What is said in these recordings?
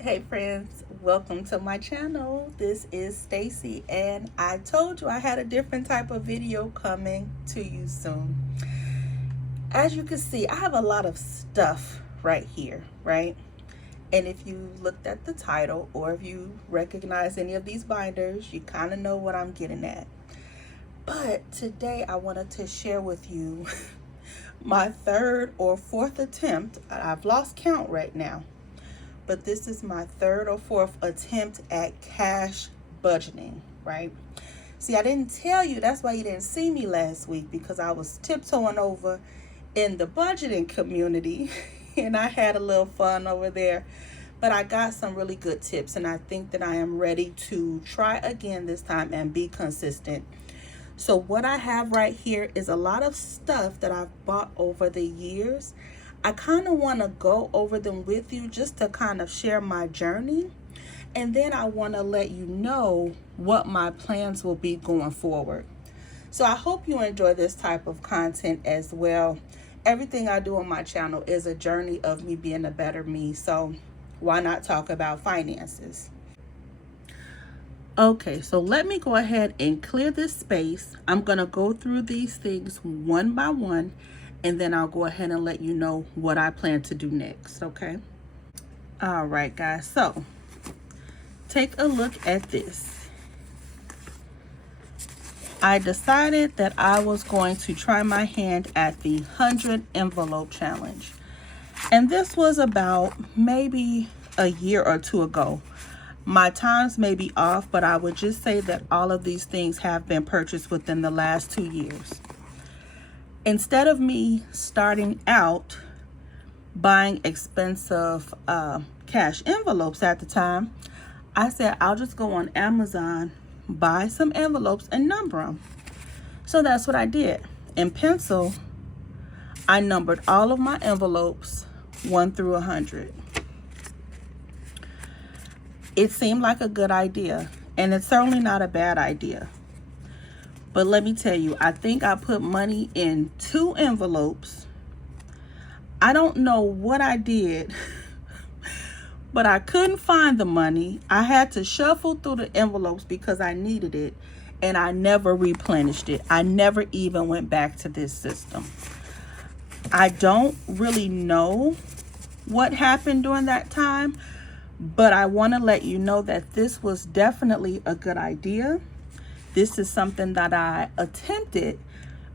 Hey friends, welcome to my channel. This is Stacy and I told you I had a different type of video coming to you soon. As you can see, I have a lot of stuff right here, right? And if you looked at the title or if you recognize any of these binders, you kind of know what I'm getting at. But today I wanted to share with you my third or fourth attempt. I've lost count right now, but this is my third or fourth attempt at cash budgeting, right? See, I didn't tell you, that's why you didn't see me last week, because I was tiptoeing over in the budgeting community and I had a little fun over there. But I got some really good tips and I think that I am ready to try again this time and be consistent. So what I have right here is a lot of stuff that I've bought over the years. I kind of want to go over them with you just to kind of share my journey. And then I want to let you know what my plans will be going forward. So I hope you enjoy this type of content as well. Everything I do on my channel is a journey of me being a better me. So why not talk about finances? Okay, so let me go ahead and clear this space. I'm going to go through these things one by one, and then I'll go ahead and let you know what I plan to do next, okay? All right, guys, so take a look at this. I decided that I was going to try my hand at the 100 envelope challenge. And this was about maybe a year or two ago. My times may be off, but I would just say that all of these things have been purchased within the last 2 years. Instead of me starting out buying expensive cash envelopes at the time, I said I'll just go on Amazon, buy some envelopes and number them. So that's what I did. In pencil, I numbered all of my envelopes 1 through 100. It seemed like a good idea, and it's certainly not a bad idea. But let me tell you, I think I put money in 2 envelopes. I don't know what I did, but I couldn't find the money. I had to shuffle through the envelopes because I needed it, and I never replenished it. I never even went back to this system. I don't really know what happened during that time, but I want to let you know that this was definitely a good idea. This is something that I attempted,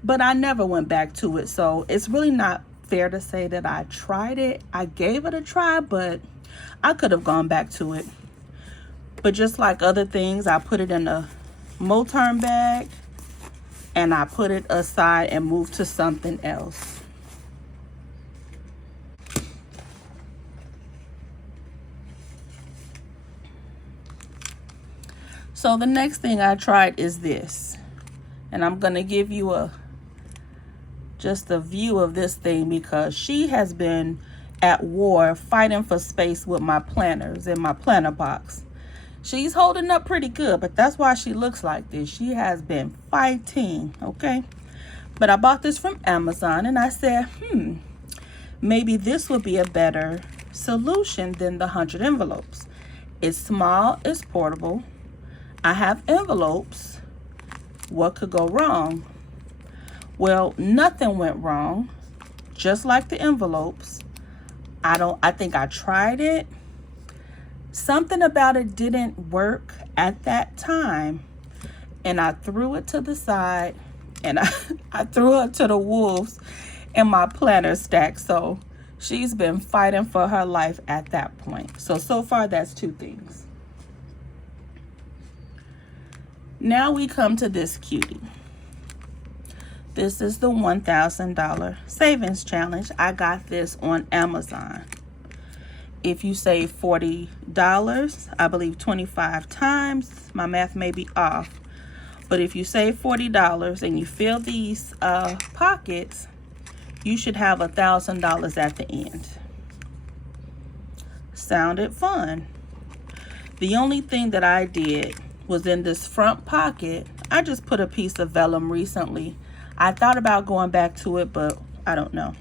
but I never went back to it. So it's really not fair to say that I tried it. I gave it a try, but I could have gone back to it. But just like other things, I put it in a Moterm bag and I put it aside and moved to something else. So the next thing I tried is this, and I'm going to give you just a view of this thing because she has been at war fighting for space with my planners in my planner box. She's holding up pretty good, but that's why she looks like this. She has been fighting, okay? But I bought this from Amazon and I said, maybe this would be a better solution than the 100 envelopes. It's small, it's portable. I have envelopes. What could go wrong? Well, nothing went wrong. Just like the envelopes. I think I tried it. Something about it didn't work at that time. And I threw it to the side. And I threw it to the wolves in my planner stack. So she's been fighting for her life at that point. So far that's 2 things. Now we come to this cutie. This is the $1,000 savings challenge. I got this on Amazon. If you save $40, I believe 25 times, my math may be off, but if you save $40 and you fill these pockets, you should have $1,000 at the end. Sounded fun. The only thing that I did was in this front pocket, I just put a piece of vellum recently. I thought about going back to it, but I don't know.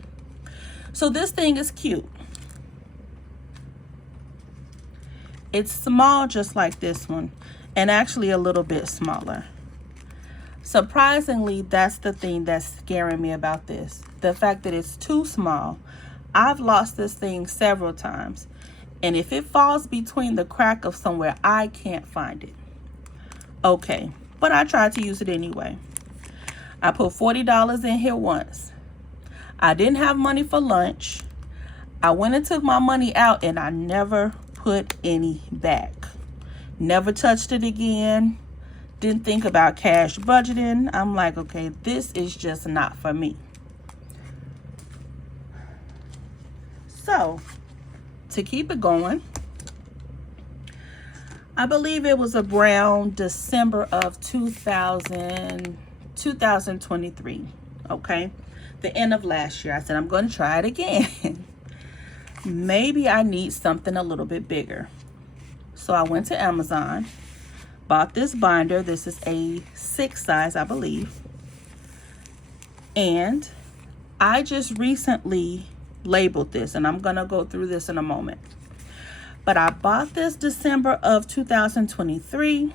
So this thing is cute. It's small just like this one, and actually a little bit smaller. Surprisingly, that's the thing that's scaring me about this. The fact that it's too small. I've lost this thing several times, and if it falls between the crack of somewhere, I can't find it. Okay, but I tried to use it anyway. I put $40 in here once. I didn't have money for lunch. I went and took my money out, and I never put any back. Never touched it again. Didn't think about cash budgeting. I'm like, okay, this is just not for me. So, to keep it going, I believe it was around December of 2023, okay? The end of last year, I said, I'm going to try it again. Maybe I need something a little bit bigger. So I went to Amazon, bought this binder. This is a 6 size, I believe. And I just recently labeled this, and I'm going to go through this in a moment. But I bought this December of 2023.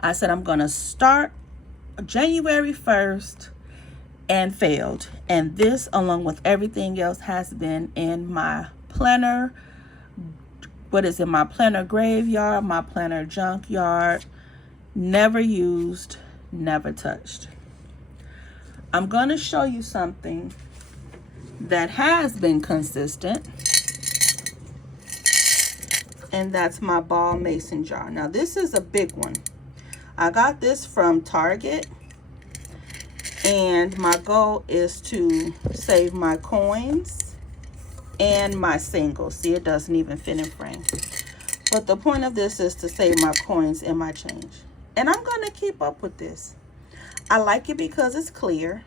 I said I'm going to start January 1st and failed. And this, along with everything else, has been in my planner. What is in my planner graveyard, my planner junkyard. Never used, never touched. I'm going to show you something that has been consistent, and that's my ball mason jar. Now this is a big one. I got this from Target, and my goal is to save my coins and my singles. See, it doesn't even fit in frame, but the point of this is to save my coins and my change, and I'm going to keep up with this. I like it because it's clear.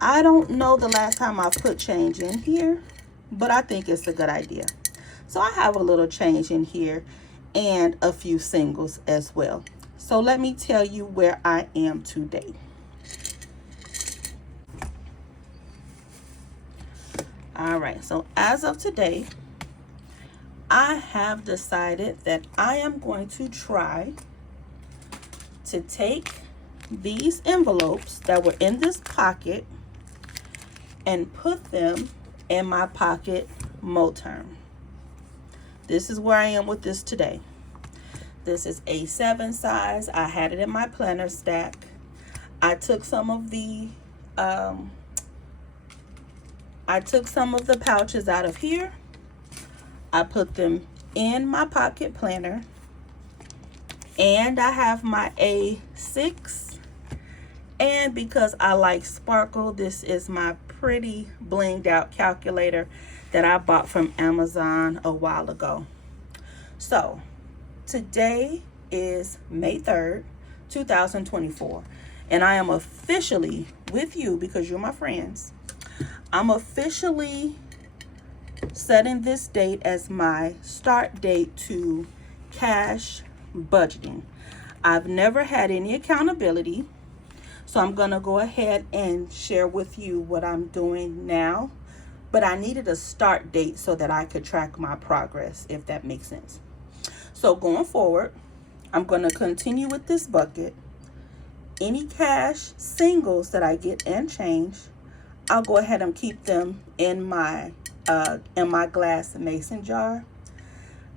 I don't know the last time I put change in here, but I think it's a good idea. So I have a little change in here and a few singles as well. So let me tell you where I am today. All right, so as of today, I have decided that I am going to try to take these envelopes that were in this pocket and put them in my pocket Moterm. This is where I am with this today. This is a 7 size. I had it in my planner stack. I took some of the pouches out of here. I put them in my pocket planner, and I have my A6. And because I like sparkle, this is my pretty blinged out calculator that I bought from Amazon a while ago. So today is May 3rd, 2024, and I am officially with you because you're my friends. I'm officially setting this date as my start date to cash budgeting. I've never had any accountability, so I'm gonna go ahead and share with you what I'm doing now, but I needed a start date so that I could track my progress, if that makes sense. So going forward, I'm gonna continue with this bucket. Any cash singles that I get and change, I'll go ahead and keep them in my glass mason jar.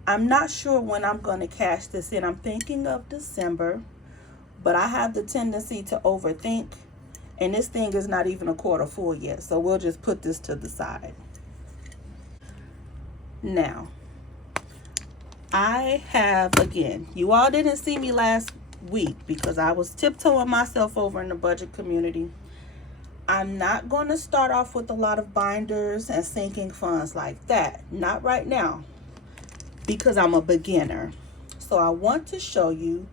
I'm not sure when I'm going to cash this in. I'm thinking of December, but I have the tendency to overthink, and this thing is not even a quarter full yet, so we'll just put this to the side. Now, I have, again, you all didn't see me last week because I was tiptoeing myself over in the budget community. I'm not going to start off with a lot of binders and sinking funds like that. Not right now, because I'm a beginner. So I want to show you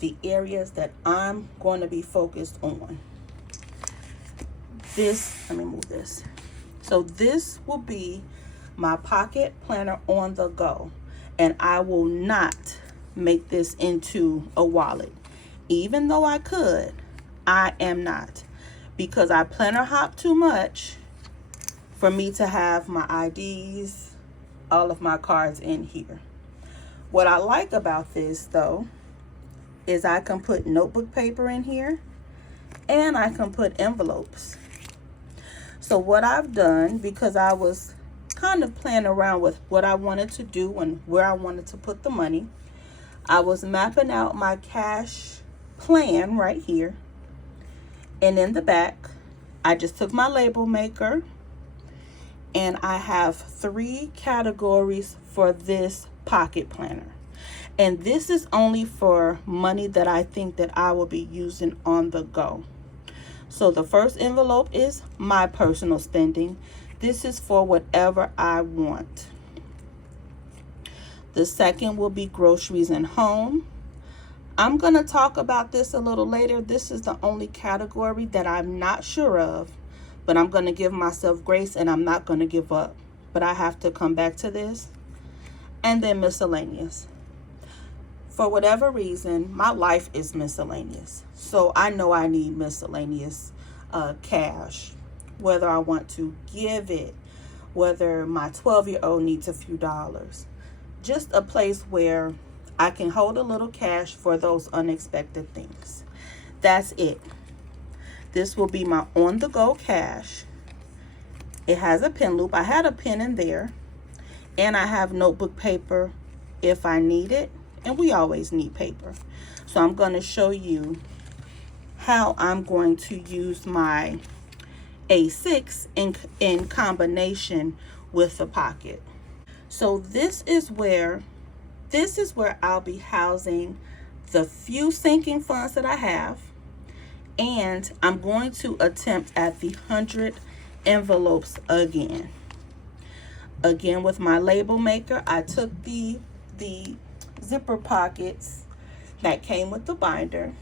the areas that I'm going to be focused on. Let me move this. So this will be my pocket planner on the go. And I will not make this into a wallet. Even though I could, I am not. Because I planner hop too much for me to have my IDs, all of my cards in here. What I like about this though is I can put notebook paper in here and I can put envelopes. So what I've done, because I was kind of playing around with what I wanted to do and where I wanted to put the money, I was mapping out my cash plan right here. And in the back, I just took my label maker and I have 3 categories for this pocket planner. And this is only for money that I think that I will be using on the go. So the first envelope is my personal spending. This is for whatever I want. The second will be groceries and home. I'm going to talk about this a little later. This is the only category that I'm not sure of, but I'm going to give myself grace and I'm not going to give up. But I have to come back to this. And then miscellaneous. For whatever reason, my life is miscellaneous. So I know I need miscellaneous cash, whether I want to give it, whether my 12-year-old needs a few dollars. Just a place where I can hold a little cash for those unexpected things. That's it. This will be my on-the-go cash. It has a pen loop. I had a pen in there. And I have notebook paper if I need it. And we always need paper. So I'm going to show you how I'm going to use my A6 in combination with the pocket. So this is where I'll be housing the few sinking funds that I have. And I'm going to attempt at the 100 envelopes again. Again, with my label maker, I took the zipper pockets that came with the binder,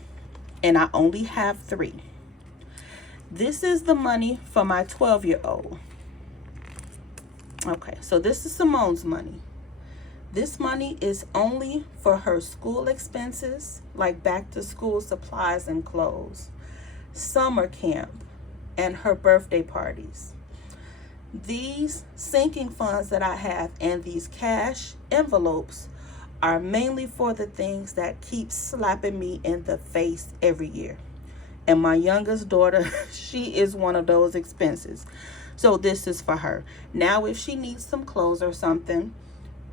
and I only have 3. This is the money for my 12-year-old. Okay, so this is Simone's money. This money is only for her school expenses, like back to school supplies and clothes, summer camp, and her birthday parties. These sinking funds that I have and these cash envelopes are mainly for the things that keep slapping me in the face every year. And my youngest daughter, she is one of those expenses. So this is for her. Now, if she needs some clothes or something,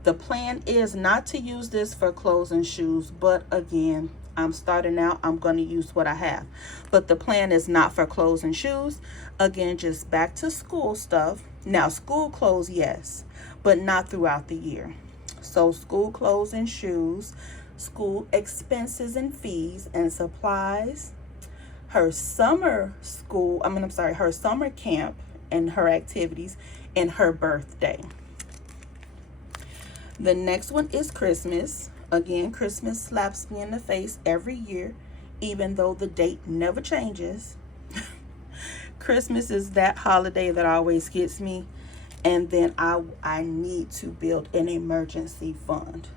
the plan is not to use this for clothes and shoes. But again, I'm starting out, I'm going to use what I have. But the plan is not for clothes and shoes. Again, just back to school stuff. Now, school clothes, yes, but not throughout the year. So school clothes and shoes, school expenses and fees and supplies, her summer camp and her activities, and her birthday. The next one is Christmas. Again, Christmas slaps me in the face every year, even though the date never changes. Christmas is that holiday that always gets me. And then I need to build an emergency fund.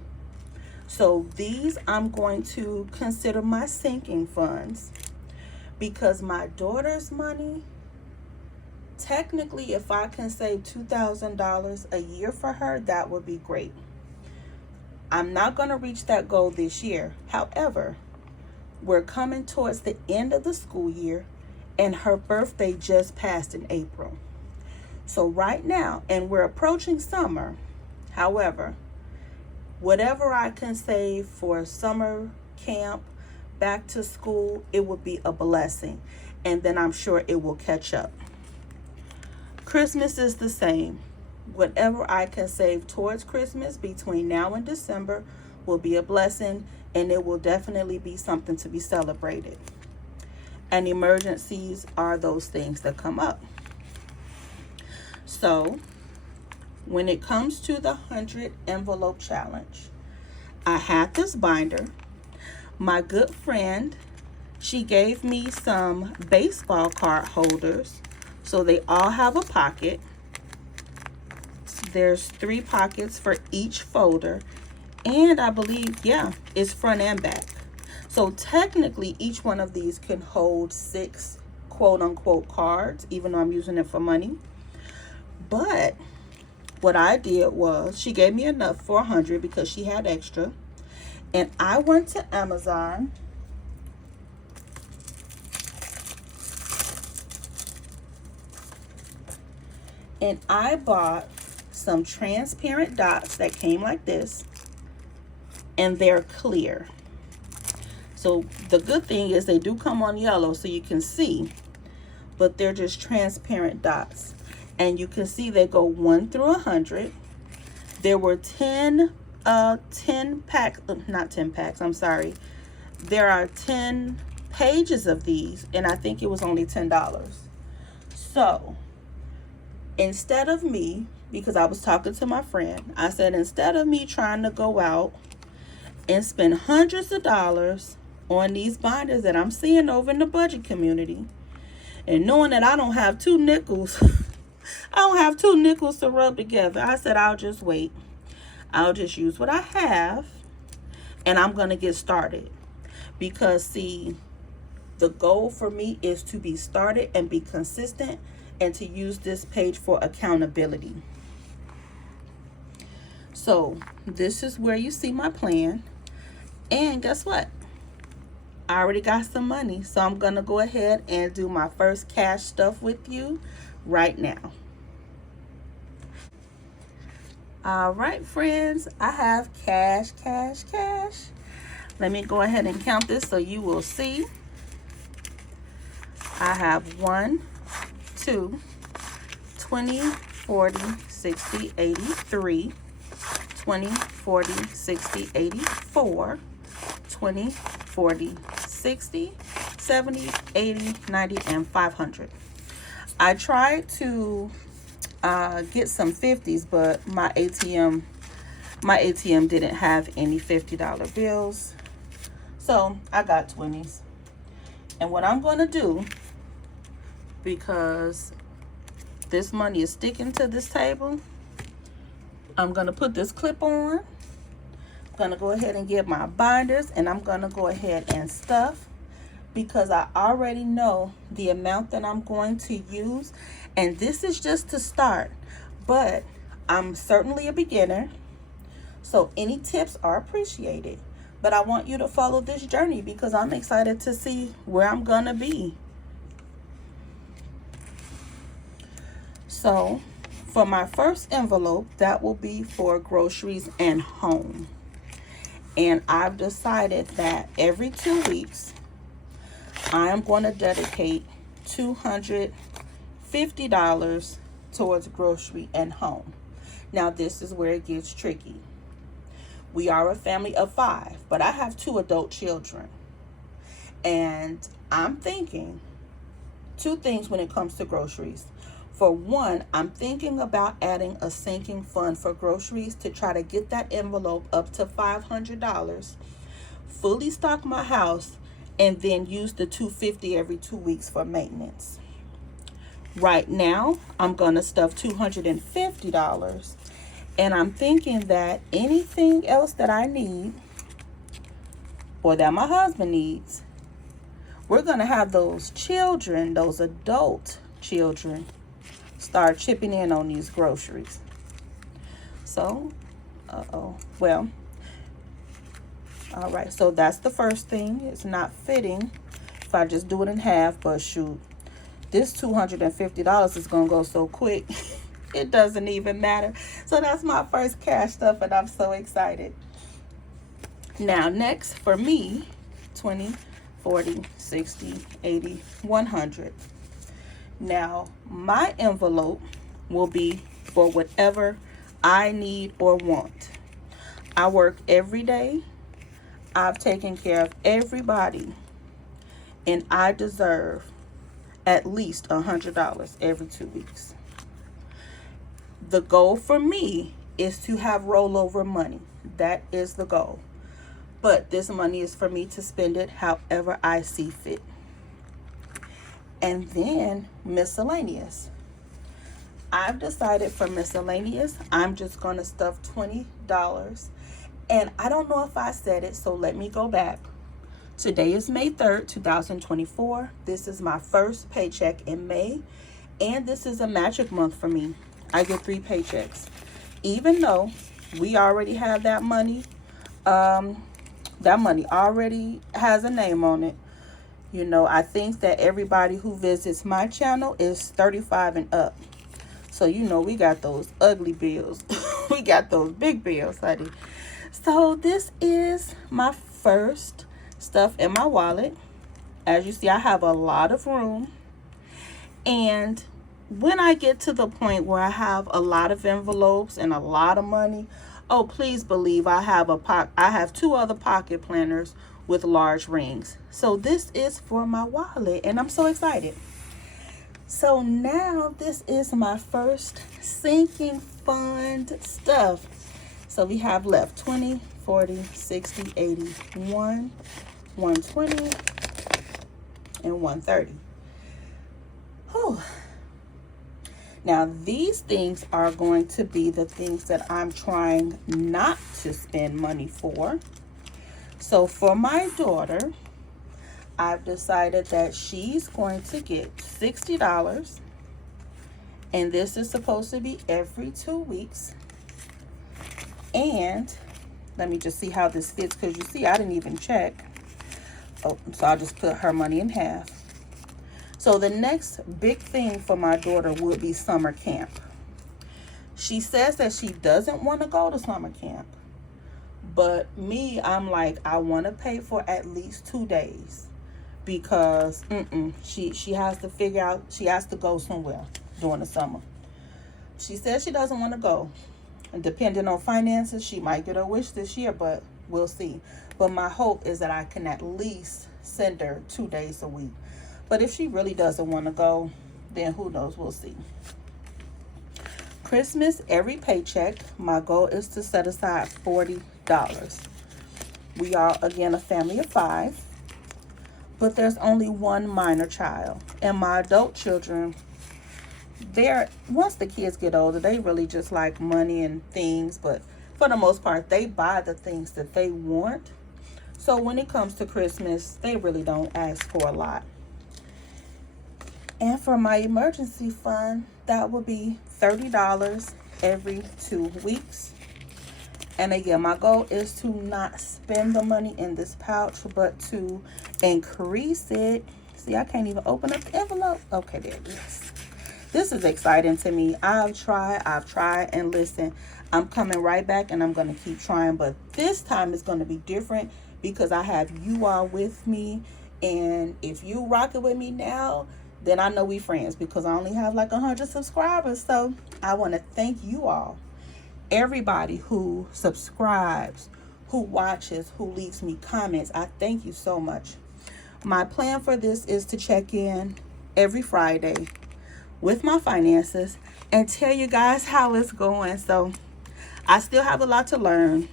So these I'm going to consider my sinking funds, because my daughter's money, technically, if I can save $2,000 a year for her, that would be great. I'm not going to reach that goal this year. However, we're coming towards the end of the school year, and her birthday just passed in April. So right now, and we're approaching summer, however, whatever I can save for summer camp, back to school, it would be a blessing. And then I'm sure it will catch up. Christmas is the same. Whatever I can save towards Christmas between now and December will be a blessing, and it will definitely be something to be celebrated. And emergencies are those things that come up. So when it comes to the 100 envelope challenge, I had this binder. My good friend, she gave me some baseball card holders. So they all have a pocket. There's 3 pockets for each folder. And I believe, yeah, it's front and back. So technically, each one of these can hold 6 quote unquote cards, even though I'm using it for money. But what I did was, she gave me enough for 100 because she had extra. And I went to Amazon and I bought some transparent dots that came like this, and they're clear. So the good thing is they do come on yellow so you can see, but they're just transparent dots. And you can see they go 1 through 100. There were 10 packs, not 10 packs, I'm sorry. There are 10 pages of these, and I think it was only $10. So instead of me, because I was talking to my friend, I said, instead of me trying to go out and spend hundreds of dollars on these binders that I'm seeing over in the budget community, and knowing that I don't have 2 nickels, I don't have 2 nickels to rub together, I said, I'll just wait. I'll just use what I have, and I'm going to get started. Because, see, the goal for me is to be started and be consistent, and to use this page for accountability. So this is where you see my plan. And guess what? I already got some money. So I'm going to go ahead and do my first cash stuff with you right now. All right, friends. I have cash. Let me go ahead and count this so you will see. I have 1, 2, 20, 40, 60, 83, 20, 40, 60, 84, 20, 40, 60, 70, 80, 90, and 500. I tried to get some 50s, but my ATM didn't have any $50 bills. So I got 20s. And what I'm going to do, because this money is sticking to this table, I'm going to put this clip on. I'm going to go ahead and get my binders, and I'm going to go ahead and stuff, because I already know the amount that I'm going to use. And this is just to start, but I'm certainly a beginner, so any tips are appreciated. But I want you to follow this journey because I'm excited to see where I'm going to be. So for my first envelope, that will be for groceries and home. And I've decided that every 2 weeks, I am going to dedicate $250 towards grocery and home. Now, this is where it gets tricky. We are a family of 5, but I have 2 adult children. And I'm thinking 2 things when it comes to groceries. For one, I'm thinking about adding a sinking fund for groceries to try to get that envelope up to $500, fully stock my house, and then use the $250 every 2 weeks for maintenance. Right now, I'm going to stuff $250, and I'm thinking that anything else that I need or that my husband needs, we're going to have those children, those adult children, start chipping in on these groceries. So, well, all right, so that's the first thing. It's not fitting if I just do it in half, but shoot, this $250 is going to go so quick, it doesn't even matter. So that's my first cash stuff, and I'm so excited. Now, next for me, 20, 40, 60, 80, 100. Now, my envelope will be for whatever I need or want. I work every day. I've taken care of everybody, and I deserve at least $100 every 2 weeks. The goal for me is to have rollover money. That is the goal. But this money is for me to spend it however I see fit. And then miscellaneous. I've decided for miscellaneous, I'm just going to stuff $20. And I don't know if I said it, so let me go back. Today is May 3rd, 2024. This is my first paycheck in May, and this is a magic month for me. I get 3 paychecks. Even though we already have that money, that money already has a name on it. You know, I think that everybody who visits my channel is 35 and up. So, you know, we got those ugly bills. We got those big bills, honey. So, this is my first stuff in my wallet. As you see, I have a lot of room. And when I get to the point where I have a lot of envelopes and a lot of money, oh, please believe I have 2 other pocket planners with large rings. So this is for my wallet, and I'm so excited. So now this is my first sinking fund stuff. So we have left 20, 40, 60, 80, 120, and 130. Whew. Now, these things are going to be the things that I'm trying not to spend money for. So for my daughter, I've decided that she's going to get $60. And this is supposed to be every 2 weeks. And let me just see how this fits, because you see, I didn't even check. Oh, so I'll just put her money in half. So the next big thing for my daughter would be summer camp. She says that she doesn't want to go to summer camp. But me, I'm like, I want to pay for at least 2 days. Because she has to figure out, she has to go somewhere during the summer. She says she doesn't want to go. And depending on finances, she might get her wish this year, but we'll see. But my hope is that I can at least send her 2 days a week. But if she really doesn't want to go, then who knows? We'll see. Christmas, every paycheck, my goal is to set aside $40. We are, again, a family of 5. But there's only one minor child. And my adult children, once the kids get older, they really just like money and things. But for the most part, they buy the things that they want. So when it comes to Christmas, they really don't ask for a lot. And for my emergency fund, that would be $30 every 2 weeks. And again, my goal is to not spend the money in this pouch, but to increase it. See, I can't even open up the envelope. Okay, there it is. This is exciting to me. I've tried, and listen, I'm coming right back, and I'm going to keep trying. But this time is going to be different because I have you all with me. And if you rock it with me now, then I know we friends, because I only have like 100 subscribers. So I want to thank you all. Everybody who subscribes, who watches, who leaves me comments, I thank you so much. My plan for this is to check in every Friday with my finances and tell you guys how it's going. So I still have a lot to learn.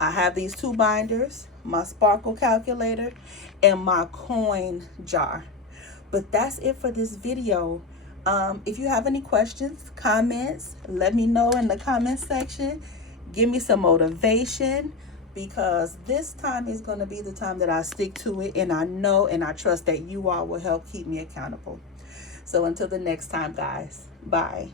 I have these 2 binders, my sparkle calculator, and my coin jar. But that's it for this video. If you have any questions, comments, let me know in the comment section. Give me some motivation, because this time is going to be the time that I stick to it. And I know and I trust that you all will help keep me accountable. So until the next time, guys, bye.